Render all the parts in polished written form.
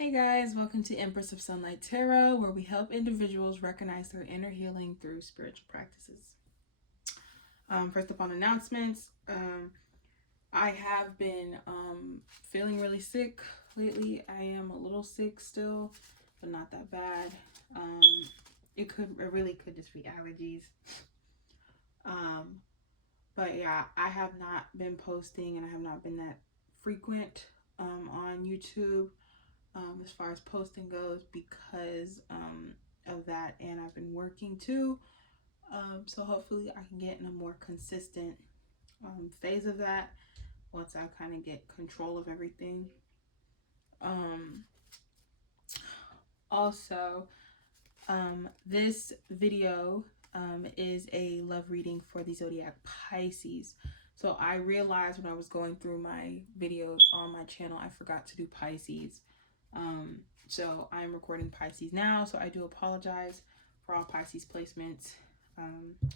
Hey guys, welcome to Empress of Sunlight Tarot, where we help individuals recognize their inner healing through spiritual practices. First up on announcements, I have been feeling really sick lately. I am a little sick still, but not that bad. It really could just be allergies. But yeah, I have not been posting and I have not been that frequent on YouTube. As far as posting goes because of that, and I've been working too, so hopefully I can get in a more consistent phase of that once I kind of get control of everything. Also, this video is a love reading for the zodiac Pisces. So I realized when I was going through my videos on my channel, I forgot to do Pisces. So I'm recording Pisces now, so I do apologize for all Pisces placements,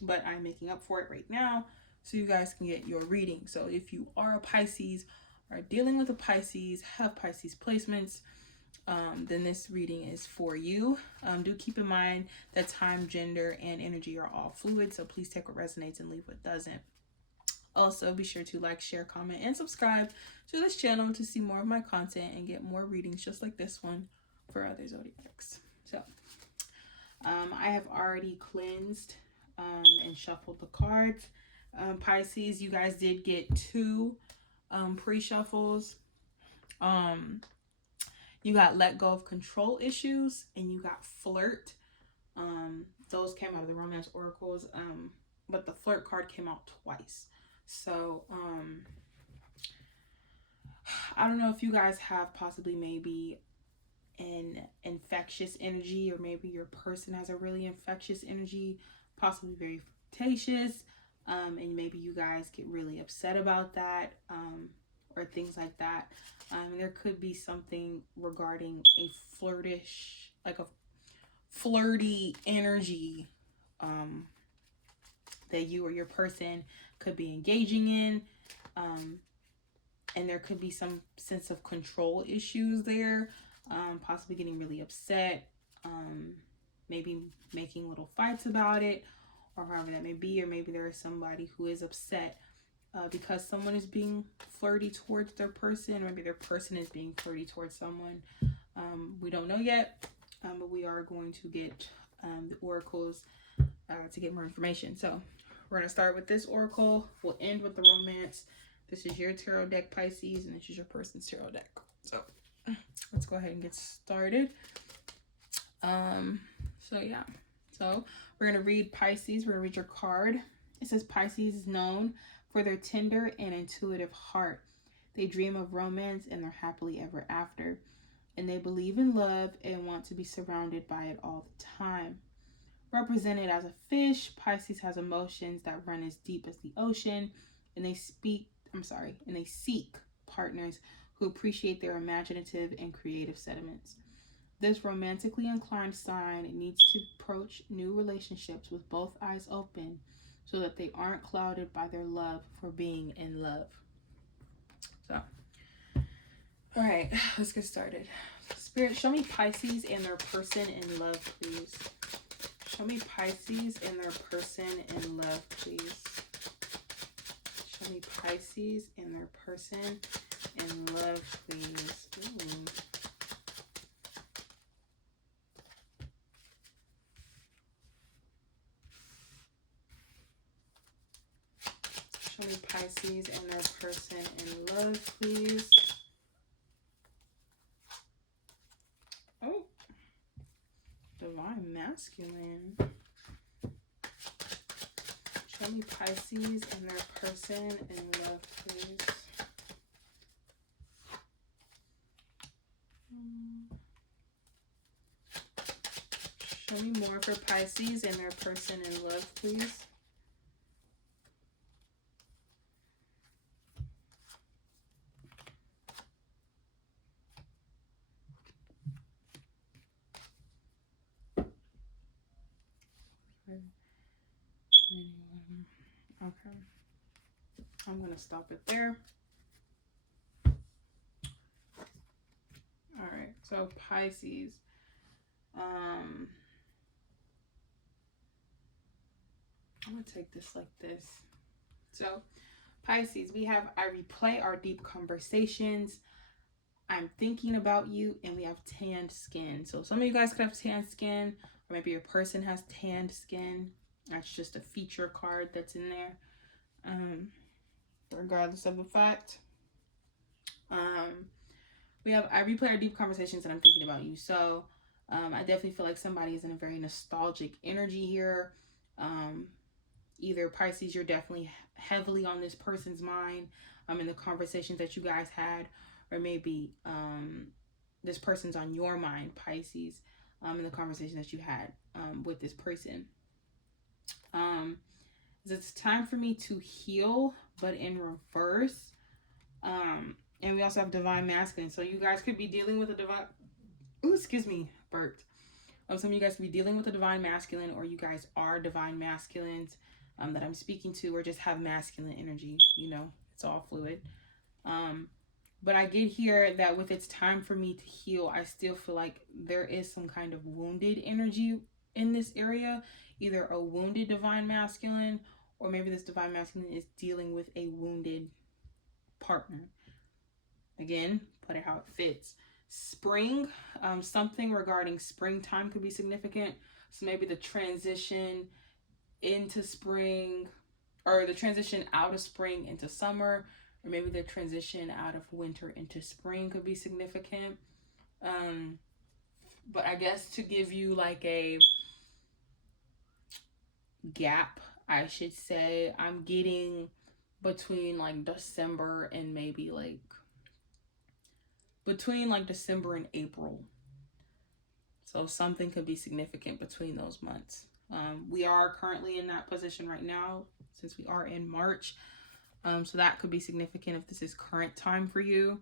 but I'm making up for it right now so you guys can get your reading. So if you are a Pisces, are dealing with a Pisces, have Pisces placements, then this reading is for you. Do keep in mind that time, gender, and energy are all fluid, so please take what resonates and leave what doesn't. Also, be sure to like, share, comment, and subscribe to this channel to see more of my content and get more readings just like this one for other zodiacs. So, I have already cleansed and shuffled the cards. Pisces, you guys did get two pre-shuffles. You got let go of control issues and you got flirt. Those came out of the romance oracles, but the flirt card came out twice. So, I don't know if you guys have possibly maybe an infectious energy, or maybe your person has a really infectious energy, possibly very flirtatious, and maybe you guys get really upset about that, or things like that. There could be something regarding a flirtish, like a flirty energy that you or your person could be engaging in, and there could be some sense of control issues there, possibly getting really upset, maybe making little fights about it, or however that may be, or maybe there is somebody who is upset because someone is being flirty towards their person, or maybe their person is being flirty towards someone. We don't know yet, but we are going to get the oracles to get more information. So we're going to start with this oracle. We'll end with the romance. This is your tarot deck, Pisces, and this is your person's tarot deck. So let's go ahead and get started. So yeah. So we're going to read Pisces. We're going to read your card. It says Pisces is known for their tender and intuitive heart. They dream of romance and they're happily ever after. And they believe in love and want to be surrounded by it all the time. Represented as a fish, Pisces has emotions that run as deep as the ocean, and they seek partners who appreciate their imaginative and creative sentiments. This romantically inclined sign needs to approach new relationships with both eyes open so that they aren't clouded by their love for being in love. So, all right, let's get started. Spirit, show me Pisces and their person in love, please. Show me Pisces and their person in love, please. Show me Pisces and their person in love, please. Ooh. Show me Pisces and their person in love, please. Oh, Divine Masculine. Show me Pisces and their person in love, please. Show me more for Pisces and their person in love, please. Okay. I'm going to stop it there. All right. So So Pisces. I'm gonna take this like this. So Pisces, we have I replay our deep conversations. I'm thinking about you, and we have tanned skin. So some of you guys could have tanned skin, or maybe your person has tanned skin. That's just a feature card that's in there. Regardless of the fact. We have I replay our deep conversations, and I'm thinking about you. So I definitely feel like somebody is in a very nostalgic energy here. Either Pisces, you're definitely heavily on this person's mind in the conversations that you guys had, or maybe this person's on your mind, Pisces, in the conversation that you had with this person. It's time for me to heal, but in reverse. And we also have divine masculine. So you guys could be dealing with a divine, burped. Some of you guys could be dealing with a divine masculine, or you guys are divine masculines that I'm speaking to, or just have masculine energy. You know, it's all fluid. But I get here that with it's time for me to heal, I still feel like there is some kind of wounded energy in this area. Either a wounded divine masculine, or maybe this divine masculine is dealing with a wounded partner. Again, put it how it fits. Spring, something regarding springtime could be significant. So maybe the transition into spring, or the transition out of spring into summer, or maybe the transition out of winter into spring could be significant. But I guess to give you like a gap, I should say, I'm getting between like December and maybe like between like December and April. So something could be significant between those months. We are currently in that position right now, since we are in March. So that could be significant if this is current time for you.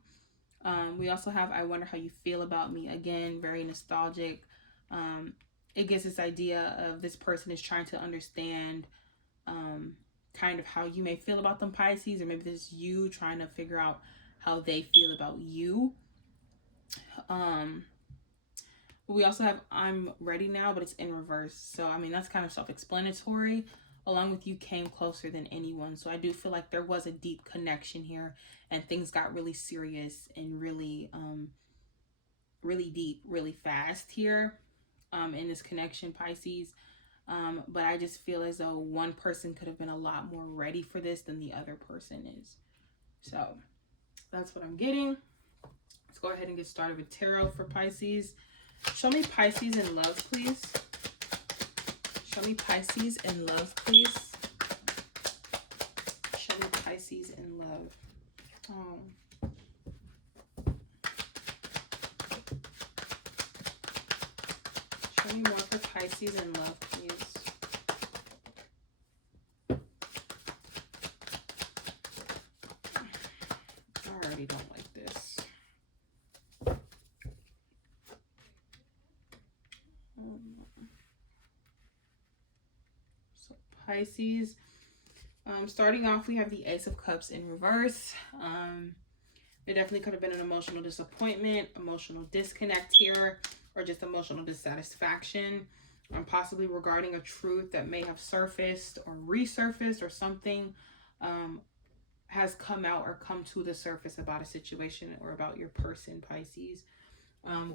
We also have I wonder how you feel about me. Again, very nostalgic. It gives this idea of this person is trying to understand kind of how you may feel about them, Pisces, or maybe this is you trying to figure out how they feel about you. We also have I'm ready now, but it's in reverse. So I mean, that's kind of self-explanatory. Along with you came closer than anyone. So I do feel like there was a deep connection here, and things got really serious and really really deep really fast here in this connection, Pisces. But I just feel as though one person could have been a lot more ready for this than the other person is. So that's what I'm getting. Let's go ahead and get started with tarot for Pisces. Show me Pisces in love, please. Show me Pisces in love, please. Show me Pisces in love. Oh. Show me more for Pisces in love, please. I already don't like this. So Pisces, starting off, we have the Ace of Cups in reverse. There definitely could have been an emotional disappointment, emotional disconnect here, or just emotional dissatisfaction, possibly regarding a truth that may have surfaced or resurfaced, or something has come out or come to the surface about a situation or about your person, Pisces.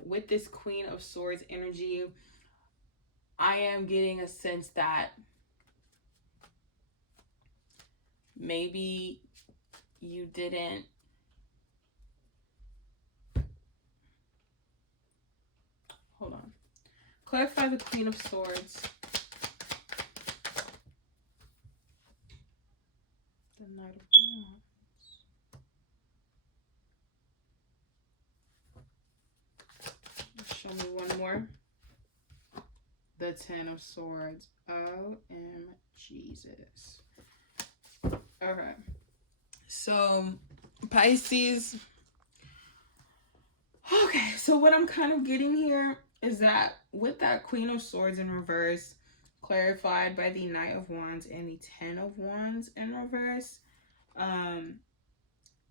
With this Queen of Swords energy, I am getting a sense that maybe you didn't hold on. Clarify the Queen of Swords. The Knight of Wands. Show me one more. The Ten of Swords. O-M Jesus. Okay. So, Pisces. Okay, so what I'm kind of getting here is that with that Queen of Swords in reverse, clarified by the Knight of Wands and the Ten of Wands in reverse,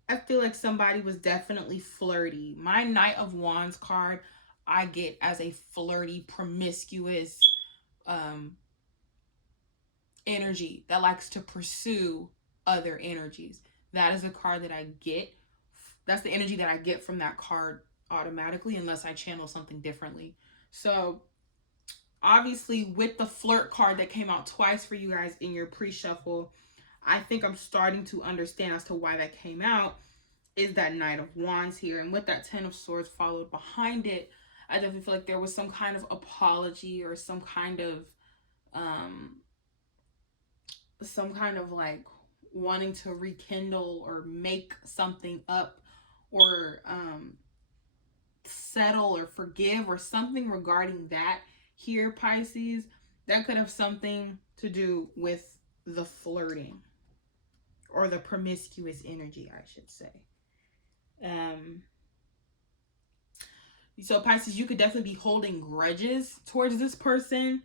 I feel like somebody was definitely flirty. My Knight of Wands card, I get as a flirty, promiscuous energy that likes to pursue other energies. That is a card that I get. That's the energy that I get from that card automatically, unless I channel something differently. So, obviously, with the flirt card that came out twice for you guys in your pre shuffle, I think I'm starting to understand as to why that came out. Is that Knight of Wands here, and with that Ten of Swords followed behind it, I definitely feel like there was some kind of apology or some kind of like wanting to rekindle or make something up, or settle or forgive, or something regarding that here, Pisces. That could have something to do with the flirting or the promiscuous energy, I should say. So Pisces, you could definitely be holding grudges towards this person.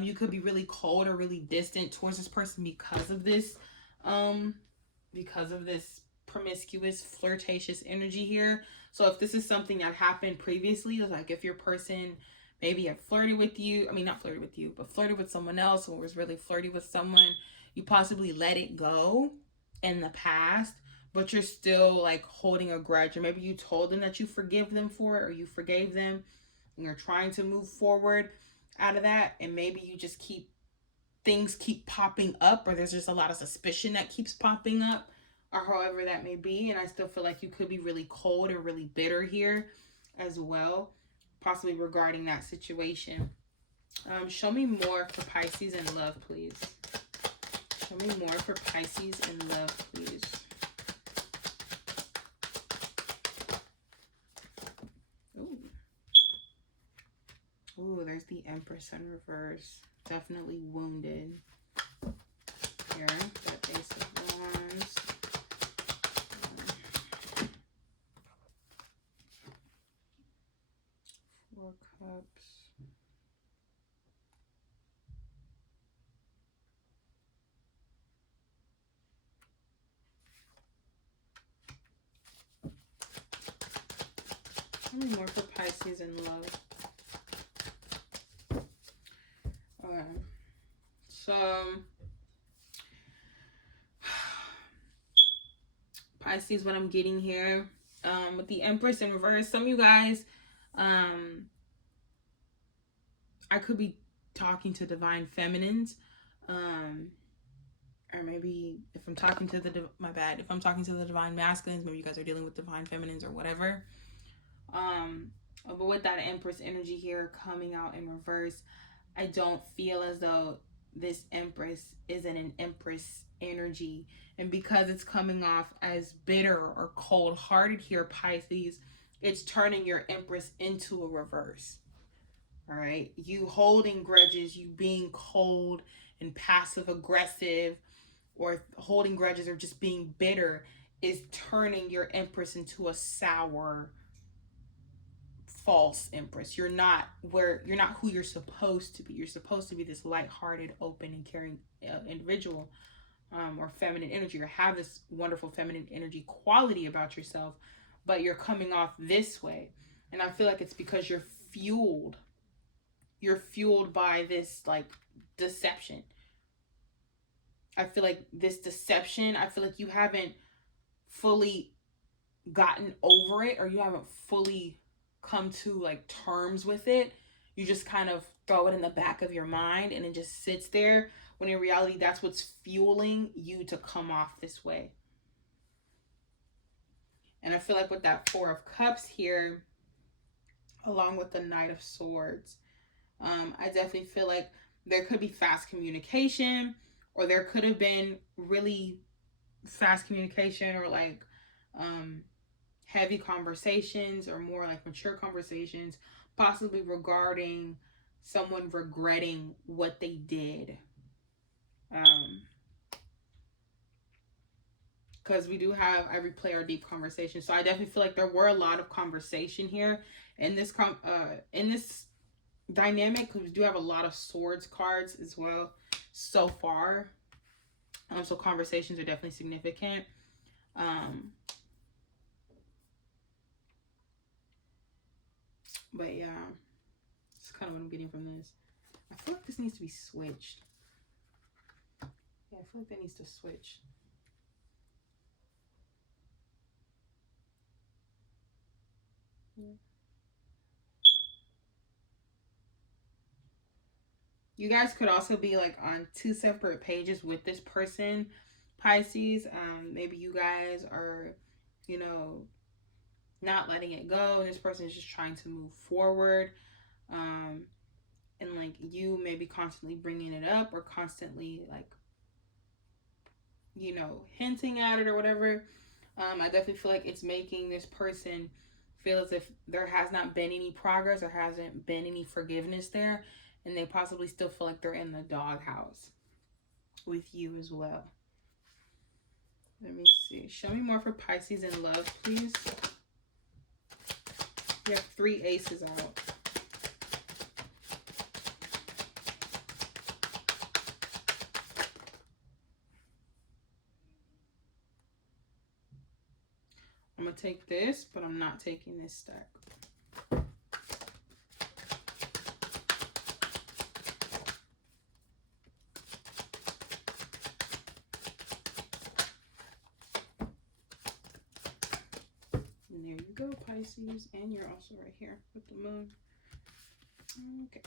You could be really cold or really distant towards this person because of this promiscuous, flirtatious energy here. So if this is something that happened previously, like if your person maybe had flirted with you, I mean, not flirted with you, but flirted with someone else, or was really flirty with someone, you possibly let it go in the past, but you're still like holding a grudge, or maybe you told them that you forgive them for it, or you forgave them, and you're trying to move forward out of that, and maybe you just things keep popping up, or there's just a lot of suspicion that keeps popping up, or however that may be. And I still feel like you could be really cold or really bitter here as well, possibly regarding that situation. Show me more for Pisces in love, please. Show me more for Pisces in love, please. Ooh, there's the Empress in reverse. Definitely wounded. Here, that Ace of Wands. 4 Cups. Tell me more for Pisces in love. So, Pisces, what I'm getting here, with the Empress in reverse, some of you guys, I could be talking to divine feminines, or maybe if I'm talking to if I'm talking to the divine masculines, maybe you guys are dealing with divine feminines or whatever. But with that Empress energy here coming out in reverse, I don't feel as though this Empress isn't an Empress energy. And because it's coming off as bitter or cold-hearted here, Pisces, it's turning your Empress into a reverse. All right? You holding grudges, you being cold and passive-aggressive, or holding grudges or just being bitter, is turning your Empress into a sour, false Empress. You're not who you're supposed to be. You're supposed to be this lighthearted, open, and caring individual, or feminine energy, or have this wonderful feminine energy quality about yourself, but you're coming off this way. And I feel like it's because you're fueled by this like deception. I feel like this deception, I feel like you haven't fully gotten over it, or you haven't fully come to like terms with it. You just kind of throw it in the back of your mind, and it just sits there, when in reality that's what's fueling you to come off this way. And I feel like with that 4 of Cups here, along with the Knight of Swords, I definitely feel like there could be fast communication, or there could have been really fast communication, or like heavy conversations, or more like mature conversations, possibly regarding someone regretting what they did. Because we do have every player deep conversation, so I definitely feel like there were a lot of conversation here in this dynamic, because we do have a lot of swords cards as well so far. So conversations are definitely significant. But yeah, that's kind of what I'm getting from this. I feel like this needs to be switched. Yeah, I feel like that needs to switch. Yeah. You guys could also be like on two separate pages with this person, Pisces. Maybe you guys are, you know, not letting it go, and this person is just trying to move forward. And like you may be constantly bringing it up or constantly like, you know, hinting at it or whatever. I definitely feel like it's making this person feel as if there has not been any progress or hasn't been any forgiveness there, and they possibly still feel like they're in the doghouse with you as well. Let me see. Show me more for Pisces in love, please. We have 3 aces out. I'm going to take this, but I'm not taking this stack. And there you go, Pisces. And you're also right here with the moon. Okay.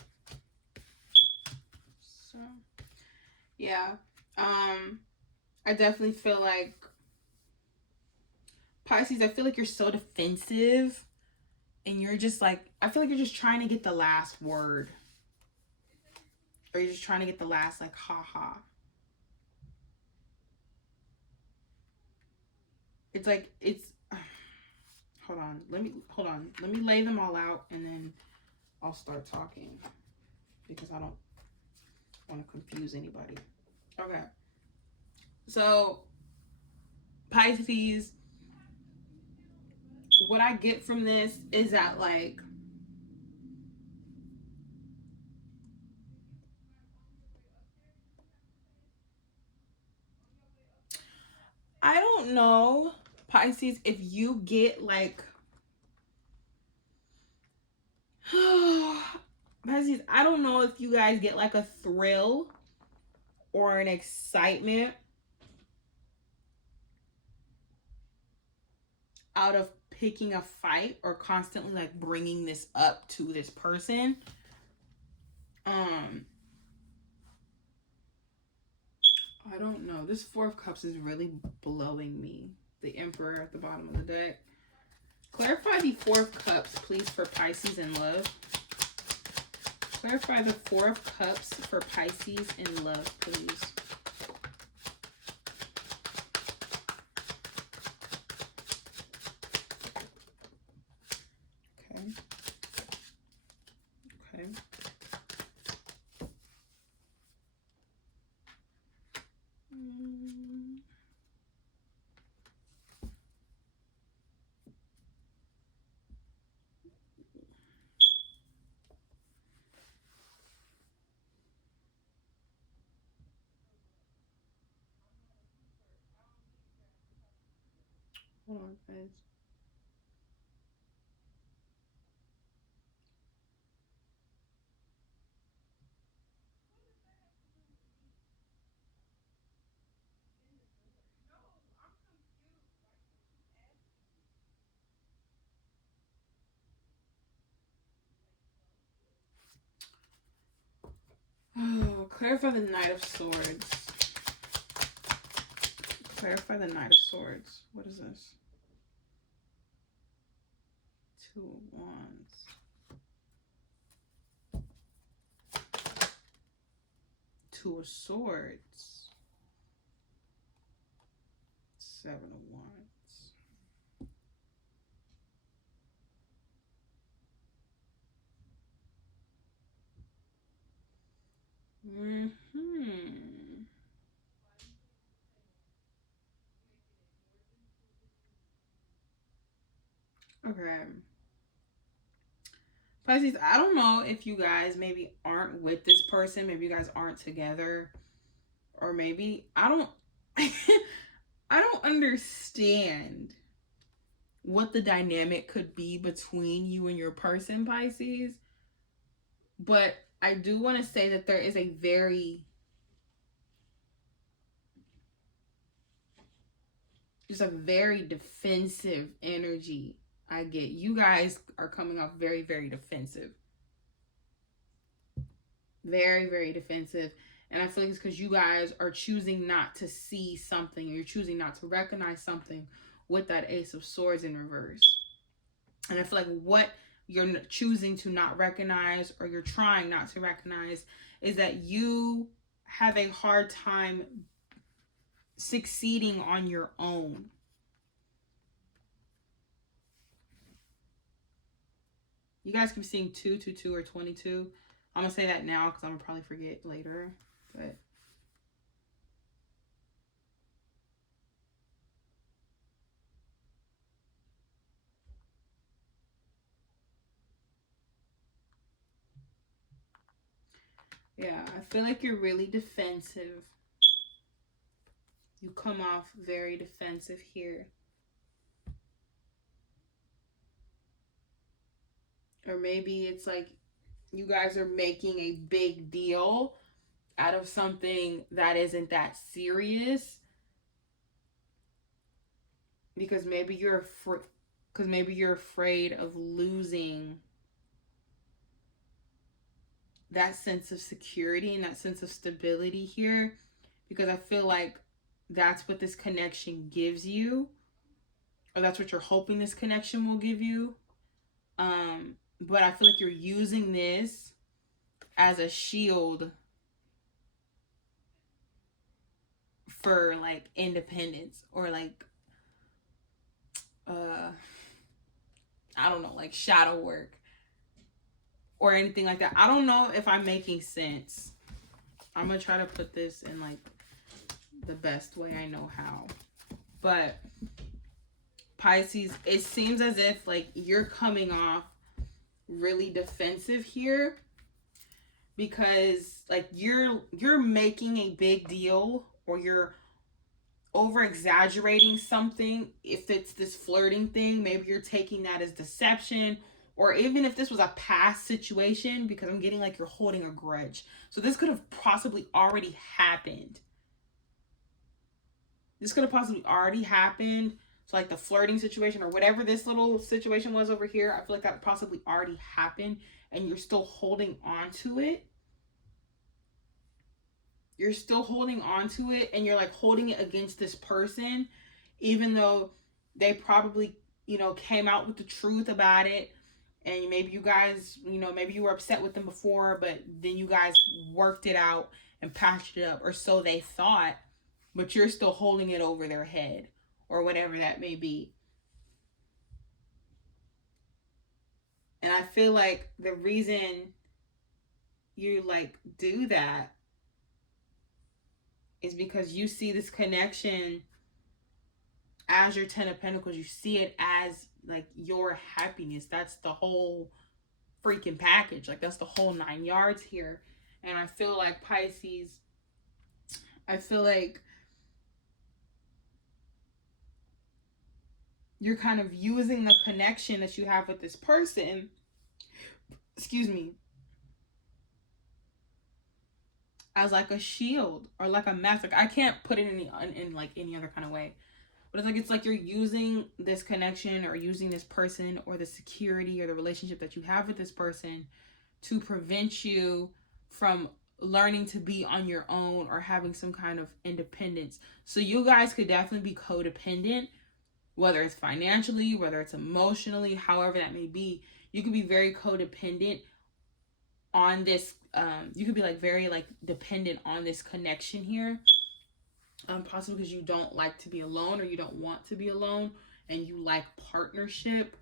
So, yeah. I definitely feel like Pisces, I feel like you're so defensive and you're just like, I feel like you're just trying to get the last word. Or you're just trying to get the last like ha. It's like, it's, hold on. Let me lay them all out and then I'll start talking because I don't want to confuse anybody. Okay. So, Pisces, what I get from this is that like, I don't know, Pisces, if you get like, Pisces, I don't know if you guys get like a thrill or an excitement out of picking a fight or constantly like bringing this up to this person. I don't know. This 4 of Cups is really blowing me. The Emperor at the bottom of the deck. Clarify the 4 of Cups, please, for Pisces in love. Clarify the 4 of Cups for Pisces in love, please. Okay. Okay. Hold on, guys. Oh, clarify the Knight of Swords. Clarify the Knight of Swords. What is this? 2 of Wands. 2 of Swords. 7 of Wands. Okay. Pisces, I don't know if you guys maybe aren't with this person. Maybe you guys aren't together. Or maybe, I don't, I don't understand what the dynamic could be between you and your person, Pisces. But I do want to say that there is a very, just a very defensive energy I get. You guys are coming off very, very defensive. Very, very defensive. And I feel like it's because you guys are choosing not to see something. You're choosing not to recognize something with that Ace of Swords in reverse. And I feel like what you're choosing to not recognize, or you're trying not to recognize, is that you have a hard time succeeding on your own. You guys keep seeing 222 or 22. I'm gonna say that now because I'm gonna probably forget later. But yeah, I feel like you're really defensive. You come off very defensive here. Or maybe it's like you guys are making a big deal out of something that isn't that serious. Because maybe you're afraid of losing that sense of security and that sense of stability here. Because I feel like that's what this connection gives you, or that's what you're hoping this connection will give you. But I feel like you're using this as a shield for like independence, or like I don't know, like shadow work or anything like that. I don't know if I'm making sense. I'm gonna try to put this in like the best way I know how. But Pisces, it seems as if like you're coming off really defensive here, because like you're making a big deal, or you're over exaggerating something. If it's this flirting thing, maybe you're taking that as deception, or even if this was a past situation, because I'm getting like you're holding a grudge. So this could have possibly already happened. So like the flirting situation, or whatever this little situation was over here, I feel like that possibly already happened, and you're still holding on to it. You're still holding on to it, and you're like holding it against this person, even though they probably, came out with the truth about it. And maybe you guys, maybe you were upset with them before, but then you guys worked it out and patched it up, or so they thought, but you're still holding it over their head, or whatever that may be. And I feel like the reason you like do that is because you see this connection as your 10 of Pentacles. You see it as like your happiness. That's the whole freaking package. Like that's the whole 9 yards here. And I feel like Pisces, I feel like you're kind of using the connection that you have with this person, as like a shield, or like a mask. Like I can't put it in like any other kind of way. But it's like you're using this connection, or using this person, or the security or the relationship that you have with this person, to prevent you from learning to be on your own, or having some kind of independence. So you guys could definitely be codependent, whether it's financially, whether it's emotionally, however that may be. You could be very codependent on this. You could be like very like dependent on this connection here. Possibly because you don't like to be alone, or you don't want to be alone, and you like partnership.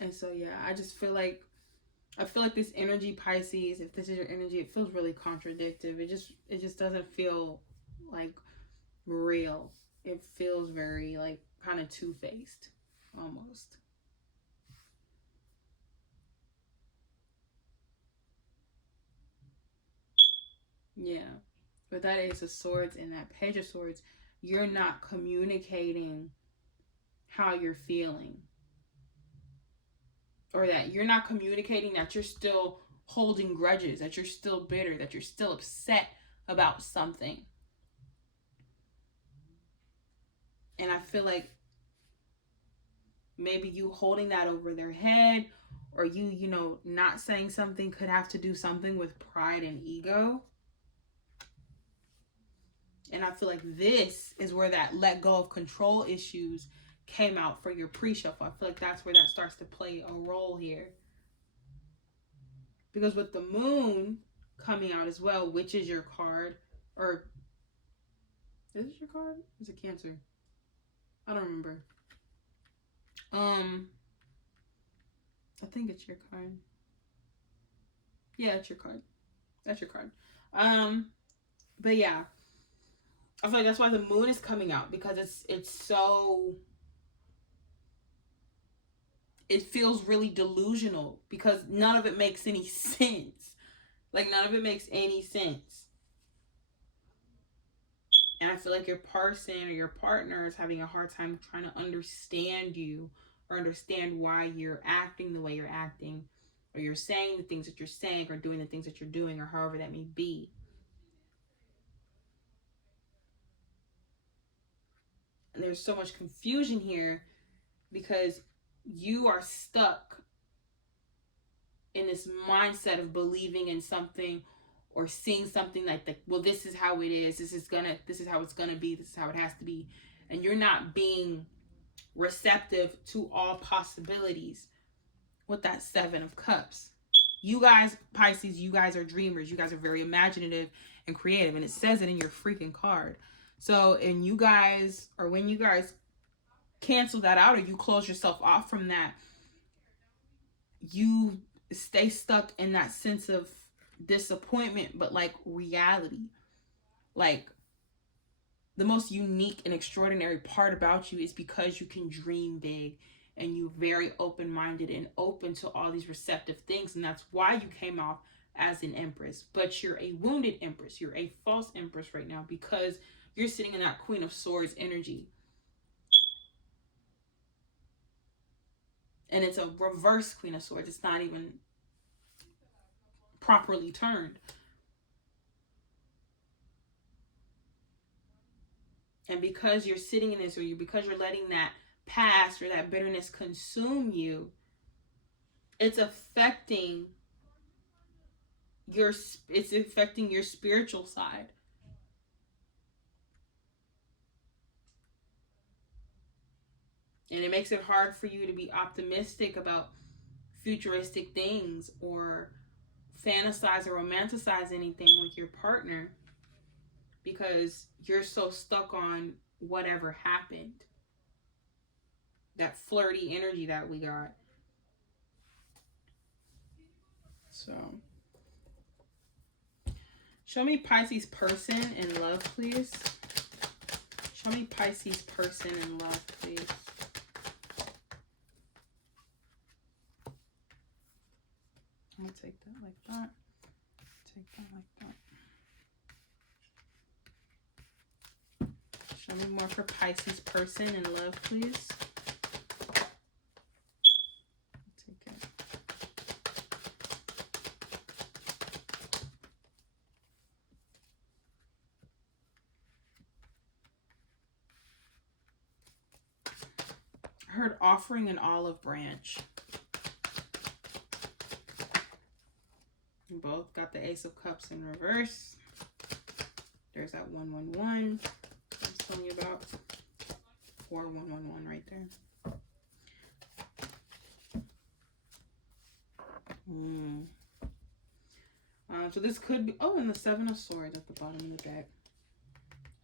And so yeah, I feel like this energy, Pisces, if this is your energy, it feels really contradictory. It just doesn't feel like real. It feels very like kind of two-faced almost. Yeah. With that Ace of Swords and that Page of Swords, you're not communicating how you're feeling. Or that you're not communicating that you're still holding grudges, that you're still bitter, that you're still upset about something. And I feel like maybe you holding that over their head, or you not saying something could have to do something with pride and ego. And I feel like this is where that let go of control issues came out for your pre-shuffle. I feel like that's where that starts to play a role here. Because with the moon coming out as well, which is your card, or is it your card? Is it Cancer? I don't remember. I think it's your card. Yeah, it's your card. That's your card. But yeah, I feel like that's why the moon is coming out, because it's so, it feels really delusional because none of it makes any sense. Like, none of it makes any sense. And I feel like your person or your partner is having a hard time trying to understand you, or understand why you're acting the way you're acting, or you're saying the things that you're saying, or doing the things that you're doing, or however that may be. And there's so much confusion here because you are stuck in this mindset of believing in something, or seeing something like, well, this is how it is. This is how it's gonna be. This is how it has to be. And you're not being receptive to all possibilities with that Seven of Cups. You guys, Pisces, you guys are dreamers. You guys are very imaginative and creative. And it says it in your freaking card. So, and you guys, or when you guys cancel that out, or you close yourself off from that, you stay stuck in that sense of disappointment, but like reality. Like, the most unique and extraordinary part about you is because you can dream big, and you're very open-minded and open to all these receptive things. And that's why you came off as an Empress. But you're a wounded Empress. You're a false Empress right now because you're sitting in that Queen of Swords energy. And it's a reverse Queen of Swords. It's not even properly turned. And because you're sitting in this, or because you're letting that past or that bitterness consume you, it's affecting your spiritual side. And it makes it hard for you to be optimistic about futuristic things, or fantasize or romanticize anything with your partner, because you're so stuck on whatever happened. That flirty energy that we got. So, show me Pisces person in love, please. Show me Pisces person in love, please. I'm going to take that like that. Take that like that. Show me more for Pisces person in love, please. Take it. I heard offering an olive branch. You both got the Ace of Cups in reverse. There's that 111 I was telling you about. 4111 right there. So this could be, oh, and the Seven of Swords at the bottom of the deck.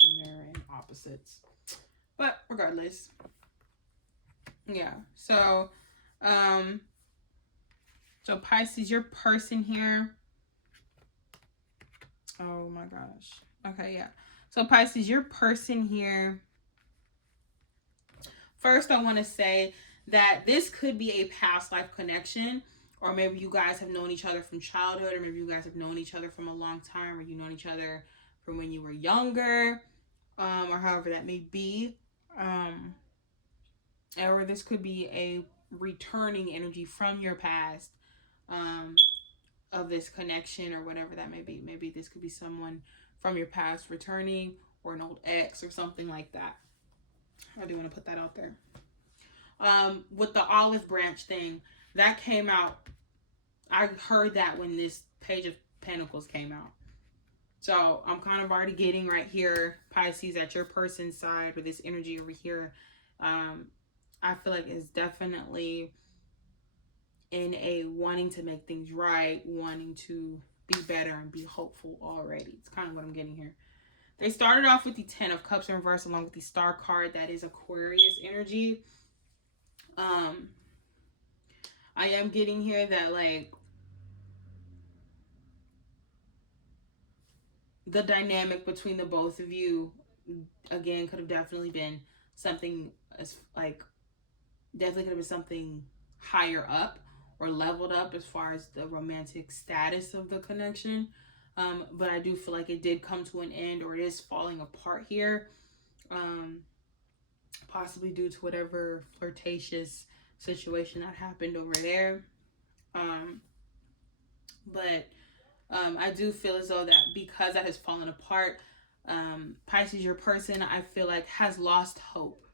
And they're in opposites. But regardless. Yeah. So, so Pisces, your person here. Oh my gosh. Okay, yeah. So Pisces, your person here. First, I want to say that this could be a past life connection, or maybe you guys have known each other from childhood, or maybe you guys have known each other from a long time, or you've known each other from when you were younger, or however that may be. Or this could be a returning energy from your past, um, of this connection or whatever that may be. Maybe this could be someone from your past returning, or an old ex or something like that. I do want to put that out there. With the olive branch thing, that came out. I heard that when this Page of Pentacles came out. So I'm kind of already getting right here, Pisces, at your person's side, with this energy over here. I feel like it's definitely in a wanting to make things right, wanting to be better and be hopeful already. It's kind of what I'm getting here. They started off with the 10 of Cups in reverse along with the Star card. That is Aquarius energy. I am getting here that, like, the dynamic between the both of you, again, could have definitely been something as, like, definitely could have been something higher up or leveled up as far as the romantic status of the connection. But I do feel like it did come to an end, or it is falling apart here. Possibly due to whatever flirtatious situation that happened over there. But I do feel as though that because that has fallen apart, Pisces, your person, I feel like has lost hope,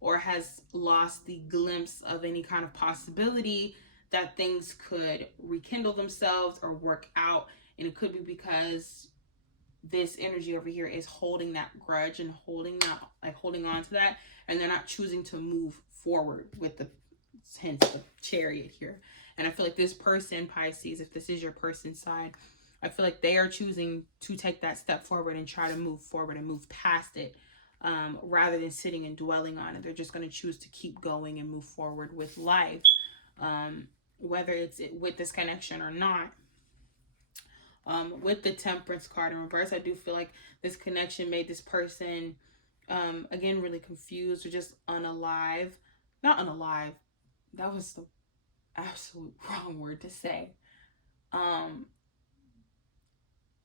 or has lost the glimpse of any kind of possibility that things could rekindle themselves or work out. And it could be because this energy over here is holding that grudge and holding on to that, and they're not choosing to move forward with the, hence the Chariot here. And I feel like this person, Pisces, if this is your person's side, I feel like they are choosing to take that step forward and try to move forward and move past it, rather than sitting and dwelling on it. They're just going to choose to keep going and move forward with life, whether it's with this connection or not. With the Temperance card in reverse, I do feel like this connection made this person, again, really confused or just unalive. Not unalive. That was the absolute wrong word to say.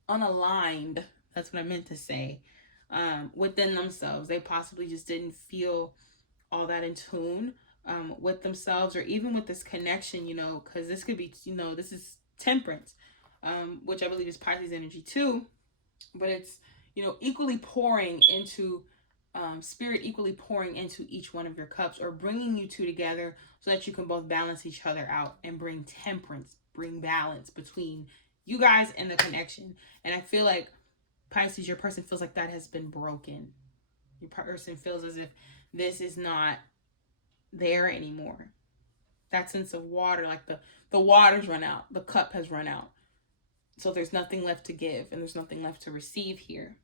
Unaligned. That's what I meant to say. Within themselves. They possibly just didn't feel all that in tune with themselves, or even with this connection, because this could be, this is Temperance. Which I believe is Pisces energy too, but it's, equally pouring into, spirit equally pouring into each one of your cups, or bringing you two together so that you can both balance each other out and bring temperance, bring balance between you guys and the connection. And I feel like Pisces, your person, feels like that has been broken. Your person feels as if this is not there anymore. That sense of water, like the water's run out, the cup has run out. So there's nothing left to give and there's nothing left to receive here.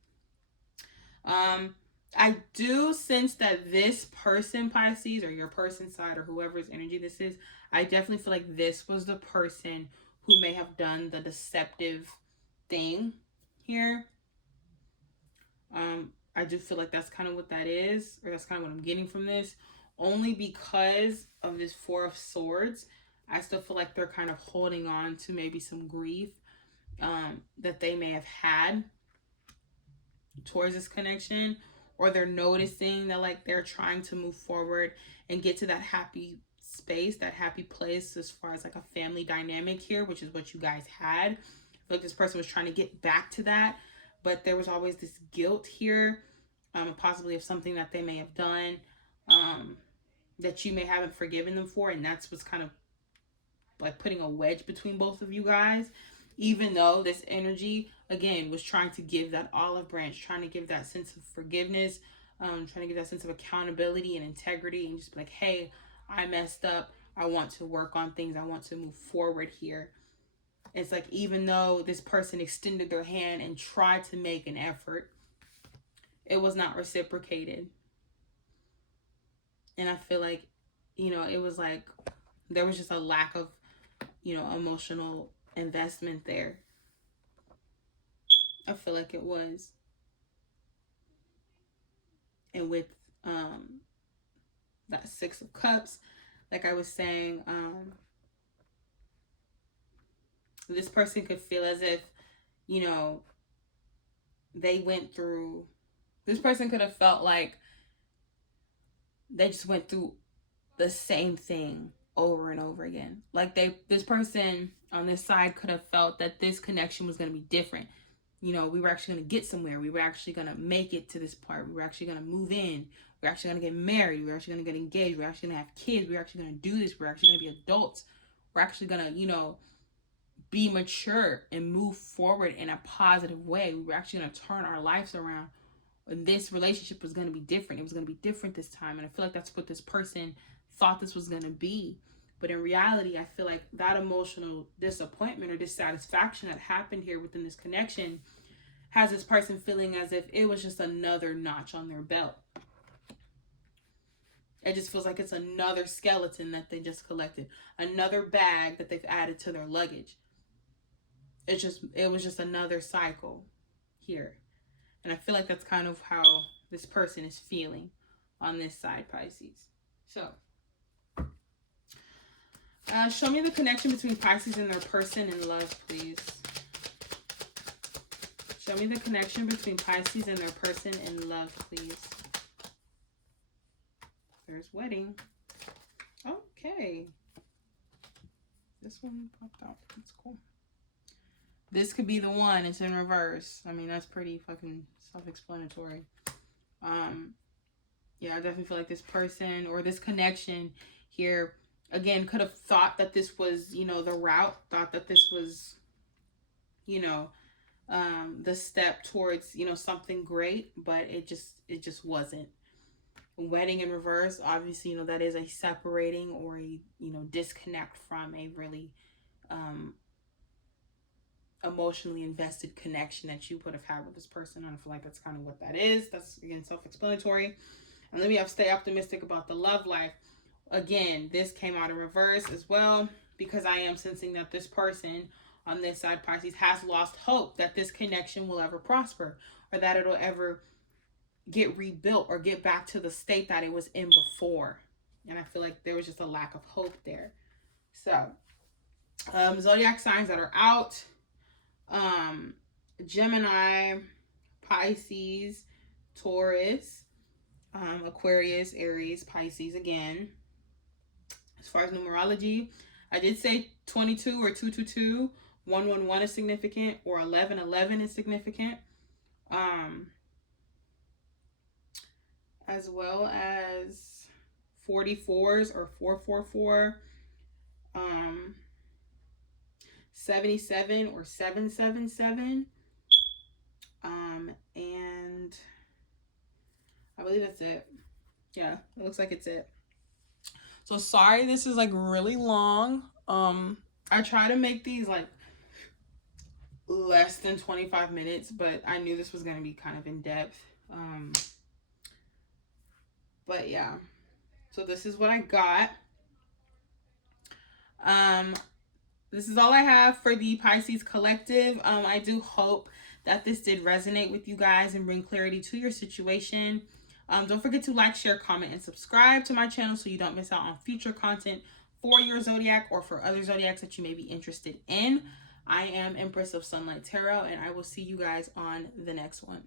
I do sense that this person, Pisces, or your person's side, or whoever's energy this is, I definitely feel like this was the person who may have done the deceptive thing here. I do feel like that's kind of what that is, or that's kind of what I'm getting from this. Only because of this Four of Swords, I still feel like they're kind of holding on to maybe some grief that they may have had towards this connection, or they're noticing that, like, they're trying to move forward and get to that happy space, that happy place as far as like a family dynamic here, which is what you guys had. Like, this person was trying to get back to that, but there was always this guilt here, possibly of something that they may have done, that you may haven't forgiven them for, and that's what's kind of like putting a wedge between both of you guys. Even though this energy, again, was trying to give that olive branch, trying to give that sense of forgiveness, trying to give that sense of accountability and integrity, and just be like, hey, I messed up. I want to work on things. I want to move forward here. It's like, even though this person extended their hand and tried to make an effort, it was not reciprocated. And I feel like, it was like there was just a lack of, emotional investment there. I feel like it was. And with that Six of Cups, like I was saying, This person could feel as if, you know, they went through, this person could have felt like they just went through the same thing over and over again. Like this person on this side could have felt that this connection was going to be different. You know, we were actually going to get somewhere. We were actually going to make it to this part. We were actually going to move in. We're actually going to get married. We're actually going to get engaged. We're actually going to have kids. We're actually going to do this. We're actually going to be adults. We're actually going to, you know, be mature and move forward in a positive way. We were actually going to turn our lives around. And this relationship was going to be different. It was going to be different this time. And I feel like that's what this person thought this was going to be. But in reality, I feel like that emotional disappointment or dissatisfaction that happened here within this connection has this person feeling as if it was just another notch on their belt. It just feels like it's another skeleton that they just collected, another bag that they've added to their luggage. It was just another cycle here. And I feel like that's kind of how this person is feeling on this side, Pisces. So, show me the connection between Pisces and their person in love, please. Show me the connection between Pisces and their person in love, please. There's wedding. Okay. This one popped out. That's cool. This could be the one. It's in reverse. I mean, that's pretty fucking self-explanatory. Yeah, I definitely feel like this person or this connection here, again, could have thought that this was, you know, the route, thought that this was, you know, the step towards, you know, something great, but it just wasn't. Wedding in reverse, obviously, you know, that is a separating or a, you know, disconnect from a really emotionally invested connection that you would have had with this person. I feel like that's kind of what that is. That's, again, self-explanatory. And let me stay optimistic about the love life. Again, this came out in reverse as well, because I am sensing that this person on this side, Pisces, has lost hope that this connection will ever prosper or that it'll ever get rebuilt or get back to the state that it was in before. And I feel like there was just a lack of hope there. So, zodiac signs that are out. Gemini, Pisces, Taurus, Aquarius, Aries, Pisces again. As far as numerology, I did say 22 or 222, 111 is significant, or 1111 is significant. As well as 44s or 444, 77 or 777, and I believe that's it. Yeah, it looks like it's it. So sorry, this is like really long. I try to make these like less than 25 minutes, but I knew this was going to be kind of in depth. But yeah, so this is what I got. This is all I have for the Pisces collective. I do hope that this did resonate with you guys and bring clarity to your situation. Don't forget to like, share, comment, and subscribe to my channel so you don't miss out on future content for your zodiac or for other zodiacs that you may be interested in. I am Empress of Sunlight Tarot, and I will see you guys on the next one.